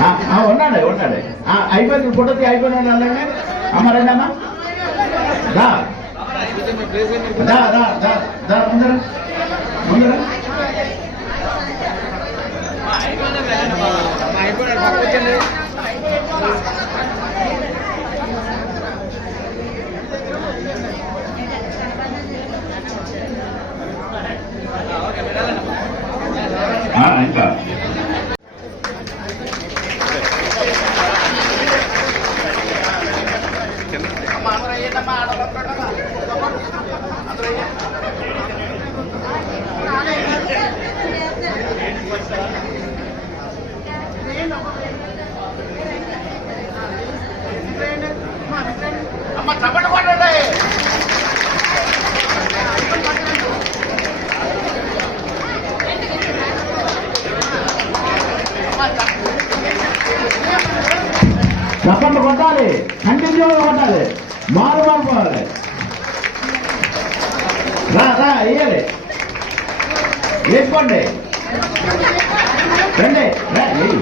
ఆ, ఆ, ఉండండి అయిపోయింది ఫోటో తీ అయిపోయింది అలాగే అమ్మ రండి దా దా దా దా దా ముందర. ముందర. ఇంకా. చప్పట్లు కొట్టాలి. కంటిన్యూగా కొట్టాలి. మారు రా రా వేయాలి వేసుకోండి రండి రా, ఏయ్,